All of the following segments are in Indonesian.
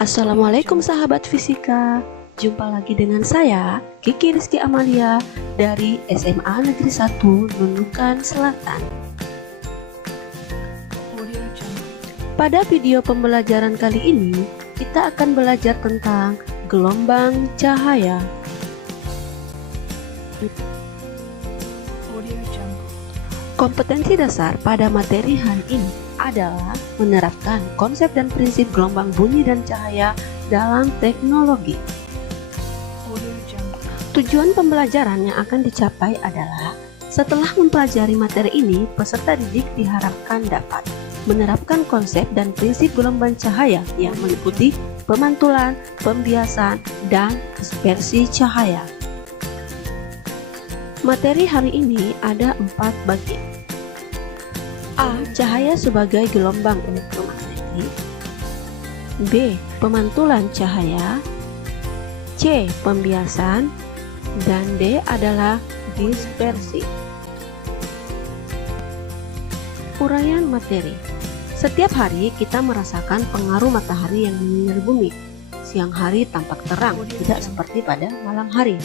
Assalamualaikum sahabat fisika. Jumpa lagi dengan saya, Kiki Rizky Amalia dari SMA Negeri 1 Nunukan Selatan. Pada video pembelajaran kali ini, kita akan belajar tentang gelombang cahaya. Kompetensi dasar pada materi hari ini adalah menerapkan konsep dan prinsip gelombang bunyi dan cahaya dalam teknologi. Tujuan pembelajaran yang akan dicapai adalah setelah mempelajari materi ini, peserta didik diharapkan dapat menerapkan konsep dan prinsip gelombang cahaya yang meliputi pemantulan, pembiasan, dan dispersi cahaya. Materi hari ini ada 4 bagian. A. Cahaya sebagai gelombang elektromagnetik. B. Pemantulan cahaya. C. Pembiasan. Dan D adalah dispersi. Uraian materi. Setiap hari kita merasakan pengaruh matahari yang menyinari bumi. Siang hari tampak terang, tidak seperti pada malam hari.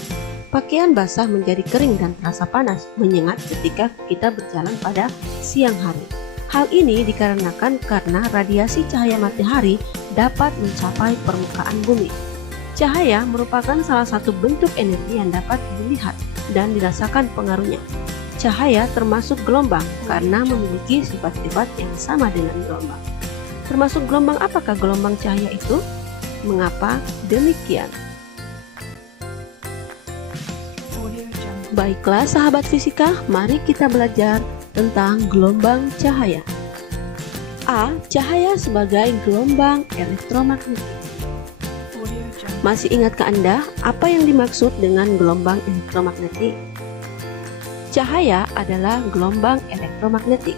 Pakaian basah menjadi kering dan terasa panas, menyengat ketika kita berjalan pada siang hari. Hal ini dikarenakan karena radiasi cahaya matahari dapat mencapai permukaan bumi. Cahaya merupakan salah satu bentuk energi yang dapat dilihat dan dirasakan pengaruhnya. Cahaya termasuk gelombang karena memiliki sifat-sifat yang sama dengan gelombang. Termasuk gelombang apakah gelombang cahaya itu? Mengapa demikian? Baiklah sahabat fisika, mari kita belajar tentang gelombang cahaya. A. Cahaya sebagai gelombang elektromagnetik. Masih ingatkah Anda apa yang dimaksud dengan gelombang elektromagnetik? Cahaya adalah gelombang elektromagnetik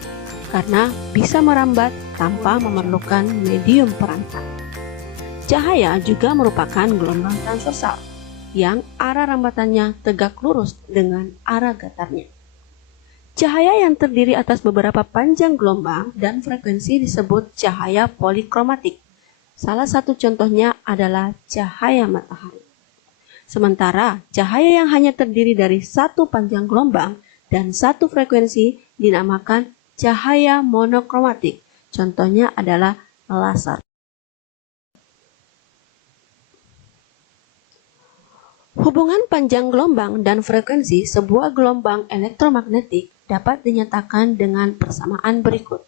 karena bisa merambat tanpa memerlukan medium perantara. Cahaya juga merupakan gelombang transversal yang arah rambatannya tegak lurus dengan arah gatarnya. Cahaya yang terdiri atas beberapa panjang gelombang dan frekuensi disebut cahaya polikromatik. Salah satu contohnya adalah cahaya matahari. Sementara cahaya yang hanya terdiri dari satu panjang gelombang dan satu frekuensi dinamakan cahaya monokromatik. Contohnya adalah laser. Hubungan panjang gelombang dan frekuensi sebuah gelombang elektromagnetik dapat dinyatakan dengan persamaan berikut.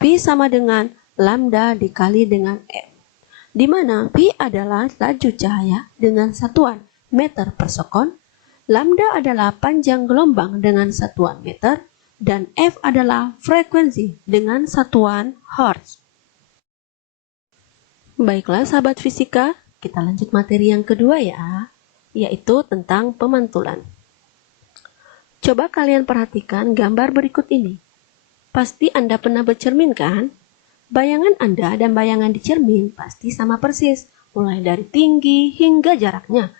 Pi sama dengan lambda dikali dengan F, di mana Pi adalah laju cahaya dengan satuan meter per sekon, lambda adalah panjang gelombang dengan satuan meter, dan F adalah frekuensi dengan satuan hertz. Baiklah sahabat fisika, kita lanjut materi yang kedua ya, yaitu tentang pemantulan. Coba kalian perhatikan gambar berikut ini. Pasti Anda pernah bercermin kan? Bayangan Anda dan bayangan di cermin pasti sama persis, mulai dari tinggi hingga jaraknya.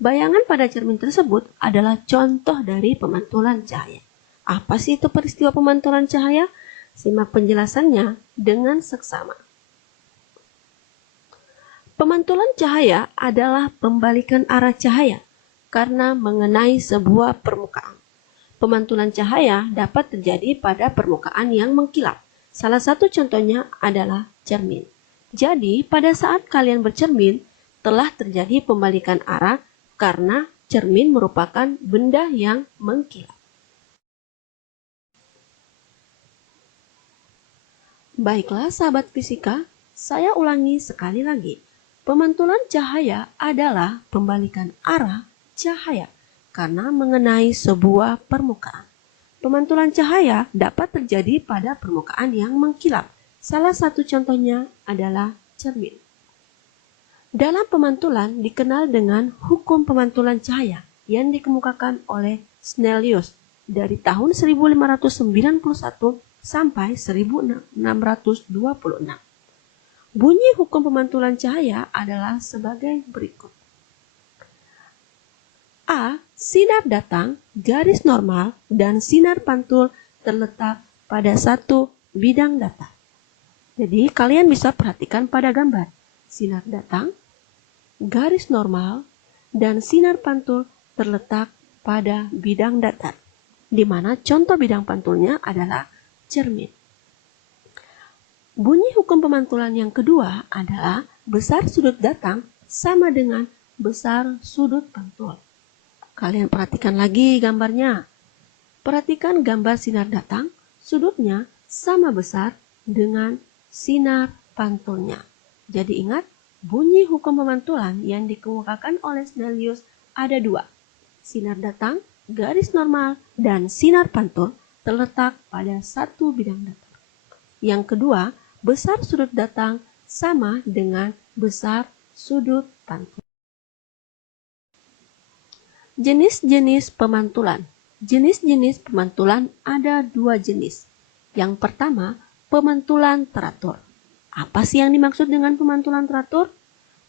Bayangan pada cermin tersebut adalah contoh dari pemantulan cahaya. Apa sih itu peristiwa pemantulan cahaya? Simak penjelasannya dengan seksama. Pemantulan cahaya adalah pembalikan arah cahaya karena mengenai sebuah permukaan. Pemantulan cahaya dapat terjadi pada permukaan yang mengkilap. Salah satu contohnya adalah cermin. Jadi, pada saat kalian bercermin, telah terjadi pembalikan arah karena cermin merupakan benda yang mengkilap. Baiklah sahabat fisika, saya ulangi sekali lagi. Pemantulan cahaya adalah pembalikan arah cahaya karena mengenai sebuah permukaan. Pemantulan cahaya dapat terjadi pada permukaan yang mengkilap. Salah satu contohnya adalah cermin. Dalam pemantulan dikenal dengan hukum pemantulan cahaya yang dikemukakan oleh Snellius dari tahun 1591 sampai 1626. Bunyi hukum pemantulan cahaya adalah sebagai berikut. A. Sinar datang, garis normal, dan sinar pantul terletak pada satu bidang datar. Jadi kalian bisa perhatikan pada gambar. sinar datang, garis normal, dan sinar pantul terletak pada bidang datar, di mana contoh bidang pantulnya adalah cermin. Bunyi hukum pemantulan yang kedua adalah besar sudut datang sama dengan besar sudut pantul. Kalian perhatikan lagi gambarnya. Perhatikan gambar sinar datang, sudutnya sama besar dengan sinar pantulnya. Jadi ingat, bunyi hukum pemantulan yang dikemukakan oleh Snellius ada dua. Sinar datang, garis normal, dan sinar pantul terletak pada satu bidang datar. Yang kedua, besar sudut datang sama dengan besar sudut pantul. Jenis-jenis pemantulan. Jenis-jenis pemantulan ada dua jenis. Yang pertama, pemantulan teratur. Apa sih yang dimaksud dengan pemantulan teratur?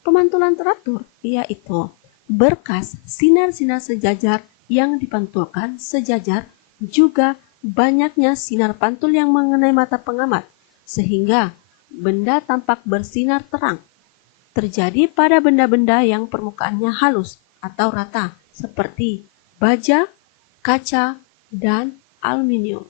Pemantulan teratur yaitu berkas sinar-sinar sejajar yang dipantulkan sejajar, juga banyaknya sinar pantul yang mengenai mata pengamat, sehingga benda tampak bersinar terang. Terjadi pada benda-benda yang permukaannya halus atau rata, seperti baja, kaca, dan aluminium.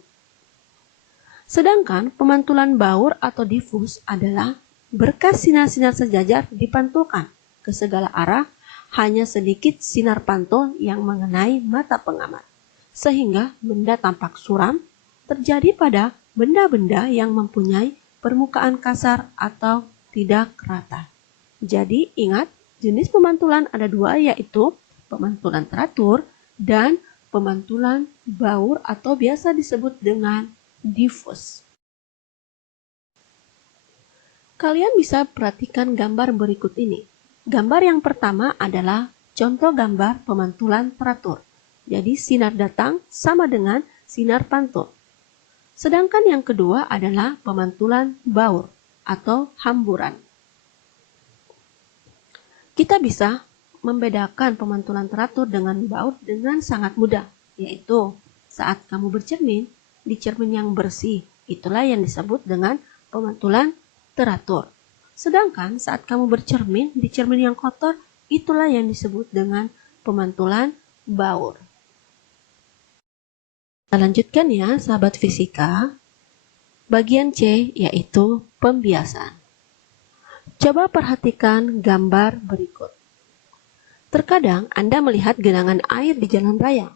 Sedangkan pemantulan baur atau difus adalah berkas sinar-sinar sejajar dipantulkan ke segala arah, hanya sedikit sinar pantul yang mengenai mata pengamat, sehingga benda tampak suram. Terjadi pada benda-benda yang mempunyai permukaan kasar atau tidak rata. Jadi ingat, jenis pemantulan ada dua, yaitu pemantulan teratur dan pemantulan baur atau biasa disebut dengan difus. Kalian bisa perhatikan gambar berikut ini. Gambar yang pertama adalah contoh gambar pemantulan teratur. Jadi sinar datang sama dengan sinar pantul. Sedangkan yang kedua adalah pemantulan baur atau hamburan. Kita bisa membedakan pemantulan teratur dengan baur dengan sangat mudah, yaitu saat kamu bercermin di cermin yang bersih, itulah yang disebut dengan pemantulan teratur. Sedangkan saat kamu bercermin di cermin yang kotor, itulah yang disebut dengan pemantulan baur. Kita lanjutkan ya, sahabat fisika. Bagian C yaitu pembiasan. Coba perhatikan gambar berikut. Terkadang Anda melihat genangan air di jalan raya.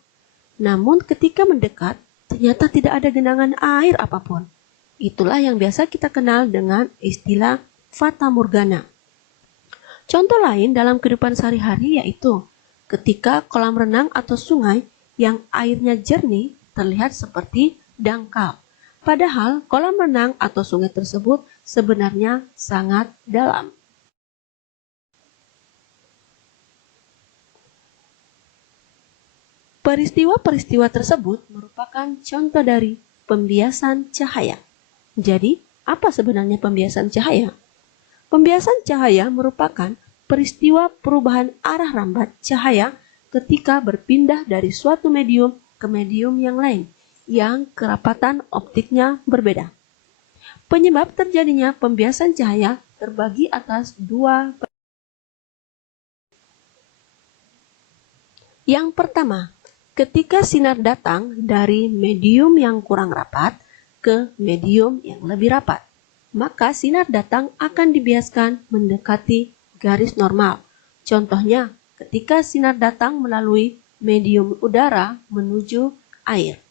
Namun ketika mendekat, ternyata tidak ada genangan air apapun. Itulah yang biasa kita kenal dengan istilah fata morgana. Contoh lain dalam kehidupan sehari-hari yaitu ketika kolam renang atau sungai yang airnya jernih terlihat seperti dangkal. Padahal kolam renang atau sungai tersebut sebenarnya sangat dalam. Peristiwa-peristiwa tersebut merupakan contoh dari pembiasan cahaya. Jadi, apa sebenarnya pembiasan cahaya? Pembiasan cahaya merupakan peristiwa perubahan arah rambat cahaya ketika berpindah dari suatu medium ke medium yang lain, yang kerapatan optiknya berbeda. Penyebab terjadinya pembiasan cahaya terbagi atas dua. Yang pertama, ketika sinar datang dari medium yang kurang rapat ke medium yang lebih rapat, maka sinar datang akan dibiaskan mendekati garis normal. Contohnya, ketika sinar datang melalui medium udara menuju air.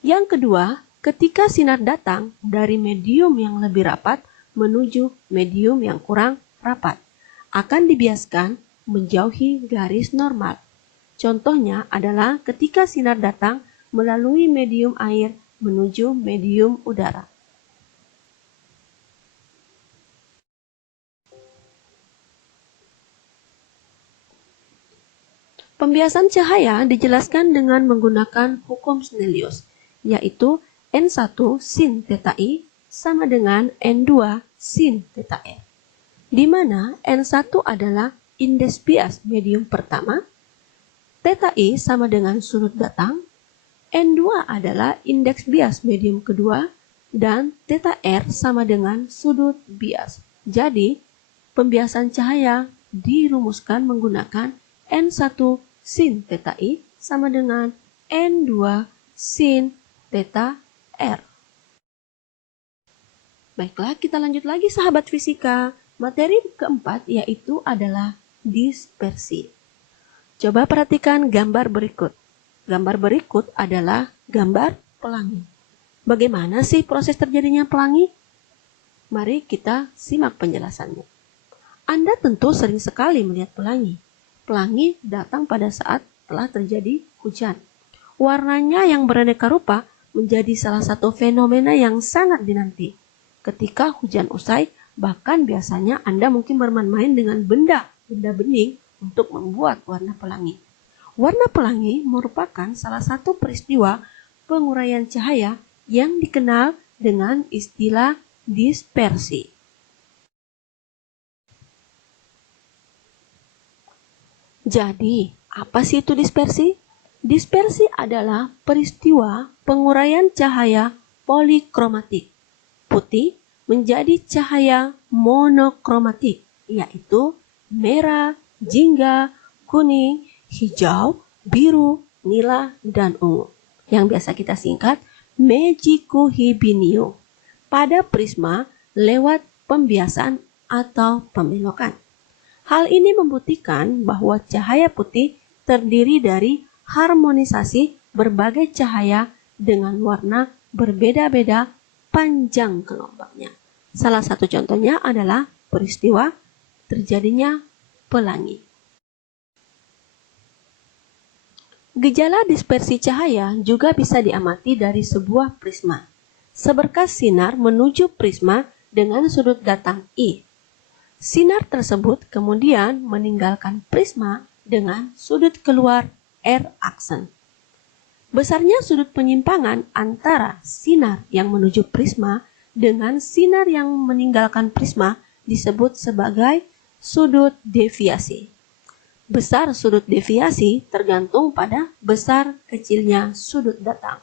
Yang kedua, ketika sinar datang dari medium yang lebih rapat menuju medium yang kurang rapat, akan dibiaskan menjauhi garis normal. Contohnya adalah ketika sinar datang melalui medium air menuju medium udara. Pembiasan cahaya dijelaskan dengan menggunakan hukum Snellius, yaitu N1 sin theta I sama dengan N2 sin theta R, di mana N1 adalah indeks bias medium pertama, theta I sama dengan sudut datang, N2 adalah indeks bias medium kedua, dan theta R sama dengan sudut bias. Jadi, Pembiasan cahaya dirumuskan menggunakan N1 sin theta I sama dengan N2 sin theta R. Baiklah, kita lanjut lagi sahabat fisika. Materi keempat yaitu adalah dispersi. Coba perhatikan gambar berikut. Gambar berikut adalah gambar pelangi. Bagaimana sih proses terjadinya pelangi? Mari kita simak penjelasannya. Anda tentu sering sekali melihat pelangi. Pelangi datang pada saat telah terjadi hujan. Warnanya yang beraneka rupa menjadi salah satu fenomena yang sangat dinanti. Ketika hujan usai, bahkan biasanya Anda mungkin bermain-main dengan benda bening untuk membuat warna pelangi. Warna pelangi merupakan salah satu peristiwa penguraian cahaya yang dikenal dengan istilah dispersi. Jadi, apa sih itu dispersi? Dispersi adalah peristiwa penguraian cahaya polikromatik. Putih menjadi cahaya monokromatik, yaitu merah, jingga, kuning, hijau, biru, nila, dan ungu. Yang biasa kita singkat Mejikuhibinio. Pada prisma lewat pembiasan atau pembelokan. Hal ini membuktikan bahwa cahaya putih terdiri dari harmonisasi berbagai cahaya dengan warna berbeda-beda panjang gelombangnya. Salah satu contohnya adalah peristiwa terjadinya pelangi. Gejala dispersi cahaya juga bisa diamati dari sebuah prisma. Seberkas sinar menuju prisma dengan sudut datang I. Sinar tersebut kemudian meninggalkan prisma dengan sudut keluar R aksen. Besarnya sudut penyimpangan antara sinar yang menuju prisma dengan sinar yang meninggalkan prisma disebut sebagai sudut deviasi. Besar sudut deviasi tergantung pada besar kecilnya sudut datang.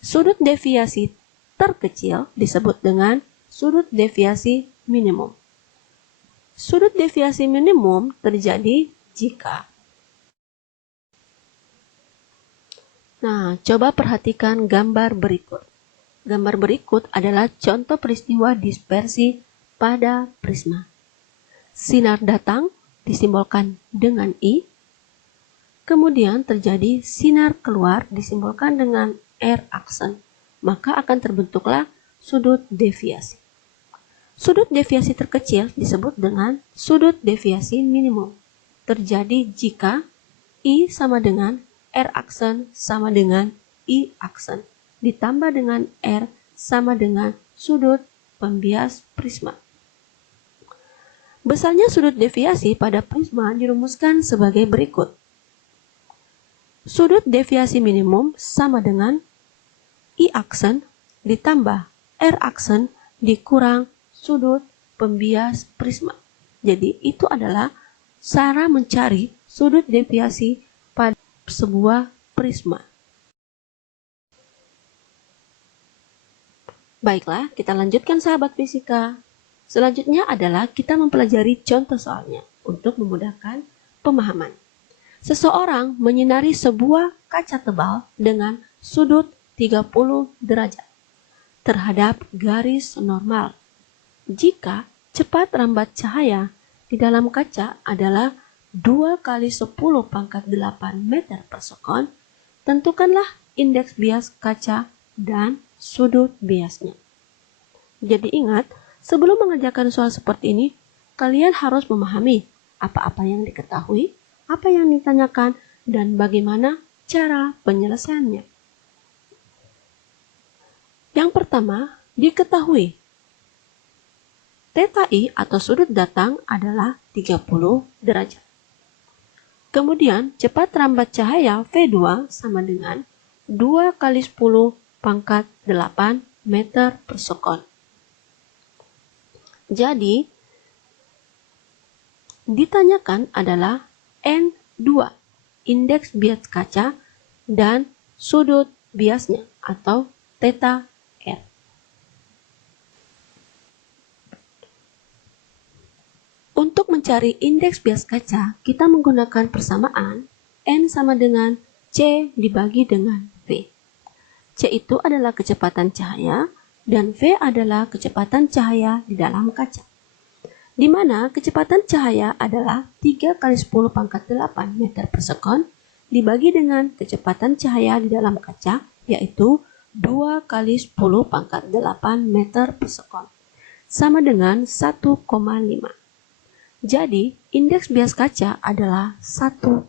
Sudut deviasi terkecil disebut dengan sudut deviasi minimum. Sudut deviasi minimum terjadi jika. Nah, coba perhatikan gambar berikut. Gambar berikut adalah contoh peristiwa dispersi pada prisma. Sinar datang disimbolkan dengan I, kemudian terjadi sinar keluar disimbolkan dengan R aksen, maka akan terbentuklah sudut deviasi. Sudut deviasi terkecil disebut dengan sudut deviasi minimum. Terjadi jika I sama dengan R aksen sama dengan I aksen, ditambah dengan R sama dengan sudut pembias prisma. Besarnya sudut deviasi pada prisma dirumuskan sebagai berikut. Sudut deviasi minimum sama dengan I aksen ditambah R aksen dikurang sudut pembias prisma. Jadi itu adalah cara mencari sudut deviasi pada sebuah prisma. Baiklah, kita lanjutkan sahabat fisika. Selanjutnya adalah kita mempelajari contoh soalnya untuk memudahkan pemahaman. Seseorang menyinari sebuah kaca tebal dengan sudut 30 derajat terhadap garis normal. Jika cepat rambat cahaya di dalam kaca adalah 2 kali 10 pangkat 8 meter per sekon, tentukanlah indeks bias kaca dan sudut biasnya. Jadi ingat, sebelum mengerjakan soal seperti ini, kalian harus memahami apa-apa yang diketahui, apa yang ditanyakan, dan bagaimana cara penyelesaiannya. Yang pertama, diketahui theta I atau sudut datang adalah 30 derajat. Kemudian, cepat rambat cahaya V2 sama dengan 2 kali 10 pangkat 8 meter per sekon. Jadi, ditanyakan adalah N2, indeks bias kaca, dan sudut biasnya atau theta R. Untuk mencari indeks bias kaca, kita menggunakan persamaan N sama dengan C dibagi dengan V. C itu adalah kecepatan cahaya dan V adalah kecepatan cahaya di dalam kaca. Di mana kecepatan cahaya adalah 3 kali 10 pangkat 8 meter per sekon dibagi dengan kecepatan cahaya di dalam kaca, yaitu 2 kali 10 pangkat 8 meter per sekon, sama dengan 1,5. Jadi, indeks bias kaca adalah 1,5.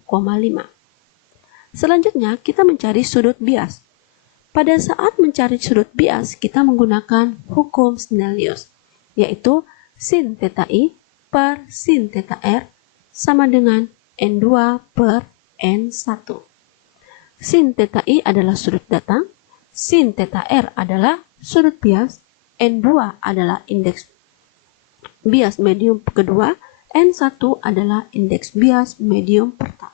Selanjutnya, kita mencari sudut bias. Pada saat mencari sudut bias, kita menggunakan hukum Snellius, yaitu sin theta I per sin theta R sama dengan N2 per N1. Sin theta I adalah sudut datang, sin theta R adalah sudut bias, N2 adalah indeks bias medium kedua, N1 adalah indeks bias medium pertama.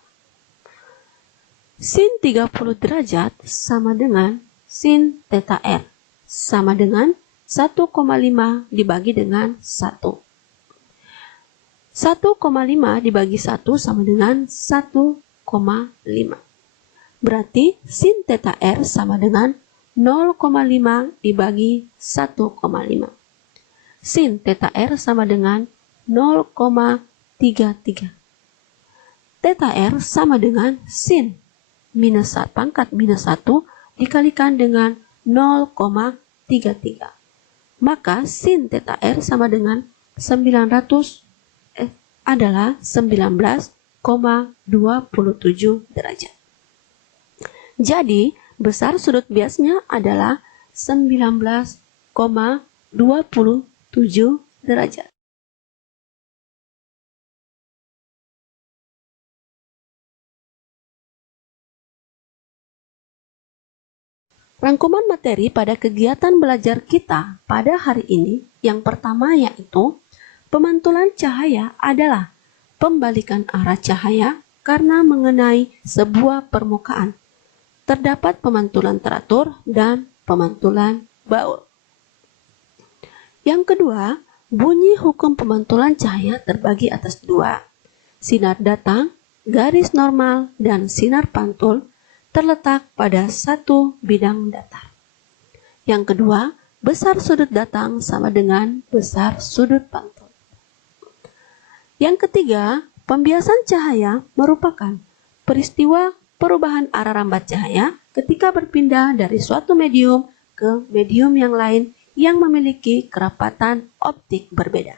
Sin 30 derajat sama dengan sin theta R, sama dengan 1,5 dibagi dengan 1. 1,5 dibagi 1 sama dengan 1,5. Berarti sin theta R sama dengan 0,5 dibagi 1,5. Sin theta R sama dengan 0,33. Theta R sama dengan sin minus pangkat minus 1 dikalikan dengan 0,33. Maka sin theta R sama dengan 19,27 derajat. Jadi, besar sudut biasnya adalah 19,27 derajat. Rangkuman materi pada kegiatan belajar kita pada hari ini yang pertama yaitu pemantulan cahaya adalah pembalikan arah cahaya karena mengenai sebuah permukaan. Terdapat pemantulan teratur dan pemantulan baur. Yang kedua, bunyi hukum pemantulan cahaya terbagi atas dua. Sinar datang, garis normal, dan sinar pantul terletak pada satu bidang datar. Yang kedua, besar sudut datang sama dengan besar sudut pantul. Yang ketiga, pembiasan cahaya merupakan peristiwa perubahan arah rambat cahaya ketika berpindah dari suatu medium ke medium yang lain yang memiliki kerapatan optik berbeda.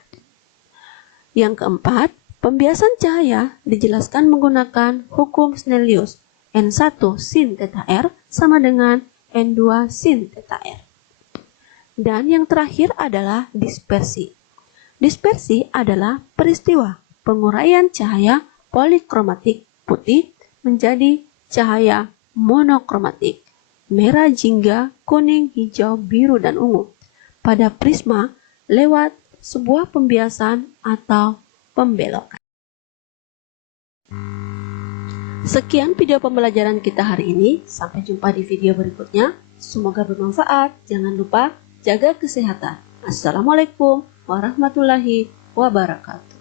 Yang keempat, pembiasan cahaya dijelaskan menggunakan hukum Snellius. N1 sin theta R sama dengan N2 sin theta R. Dan yang terakhir adalah dispersi. Dispersi adalah peristiwa penguraian cahaya polikromatik putih menjadi cahaya monokromatik, merah, jingga, kuning, hijau, biru, dan ungu pada prisma lewat sebuah pembiasan atau pembelokan. Sekian video pembelajaran kita hari ini. Sampai jumpa di video berikutnya. Semoga bermanfaat. Jangan lupa jaga kesehatan. Assalamualaikum warahmatullahi wabarakatuh.